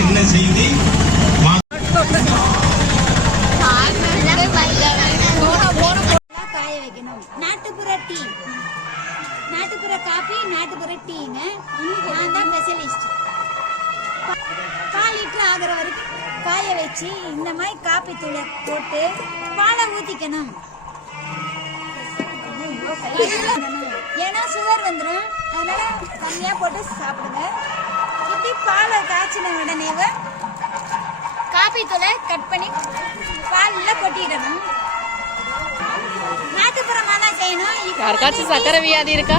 என்ன செய்தி நாட்டுப்புற டீ நாட்டுப்புற காபி நாட்டுப்புற டீங்க நான் தான் ஸ்பெஷலிஸ்ட் கால் லிட்டர் ஆகுற வரைக்கும் காய வச்சு இந்த மாதிரி காப்பி தூளை போட்டு பாலை ஊற்றிக்கணும் ஏன்னா சுகர் வந்துடும் அதனால கம்மியா போட்டு சாப்பிடுங்க. இப்படி பாலை காய்ச்சின உடனேவே காப்பி தூளை கட் பண்ணி பாலில் கொட்டிடணும். நாட்டுப்புறமா தான் செய்யணும் யாருக்காச்சும் சக்கரை வியாதி இருக்கா?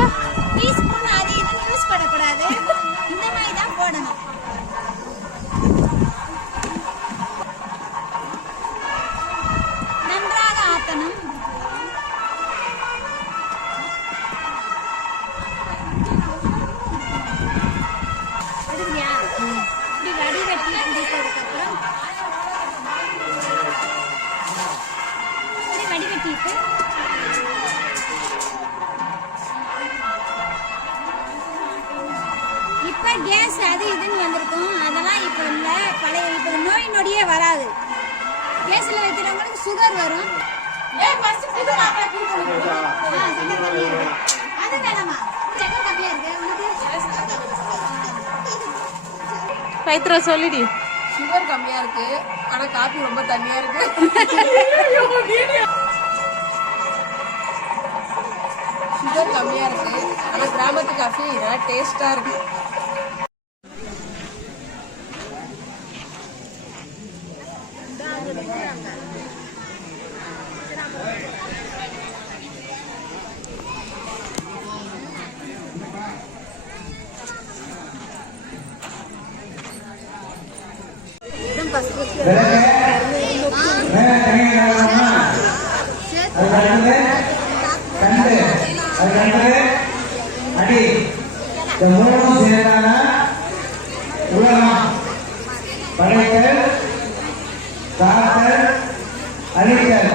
இப்ப கேஸ் அது இதுன்னு வந்திருக்கும். அதெல்லாம் இப்ப இல்ல. பழைய இப்ப நோய் நொடியே வராது. கேஸ்ல வைக்கிறவங்களுக்கு சுகர் வரும். அது வேணாமா? சக்கரை கம்மியா இருக்கு. உனக்கு பைத்ரா சொல்லிடி. சுகர் கம்மியா இருக்கு. ஆனா காபி ரொம்ப தண்ணியா இருக்கு. சுகர் கம்மியா இருக்கு. ஆனா கிராமத்து காஃபி நல்லா டேஸ்டா இருக்கு. அடி இந்த மூணும் சேர்ந்தானா உலகம் படைத்தல் சாத்தர் அழித்தல்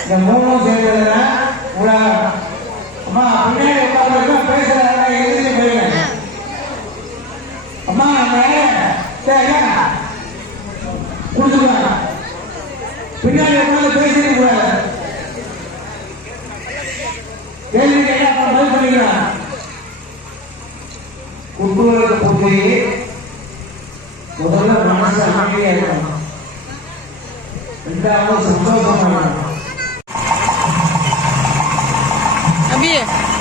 இந்த மூணும் சேர்ந்ததுன்னா உலகம் அம்மா பின்னாடி உட்காந்து பேசுறாங்க எழுதி போயிருங்க அம்மா அந்த சரி கொடுத்துருவாங்க பின்னாடி உட்காந்து பேசிட்டு கூடாது கேள்வி கேட்டா பதில் பண்ணிக்கலாம் குட்டுவலுக்கு போய் முதல்ல மனசு அமைதியா இருக்கணும். 阿碧。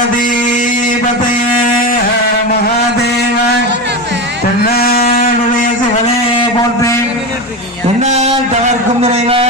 பார்வதீபதைய மகாதேவ தென்னாடுடைய சிவனே போன்றேன் என்னால் தவறுக்கும் இறைவா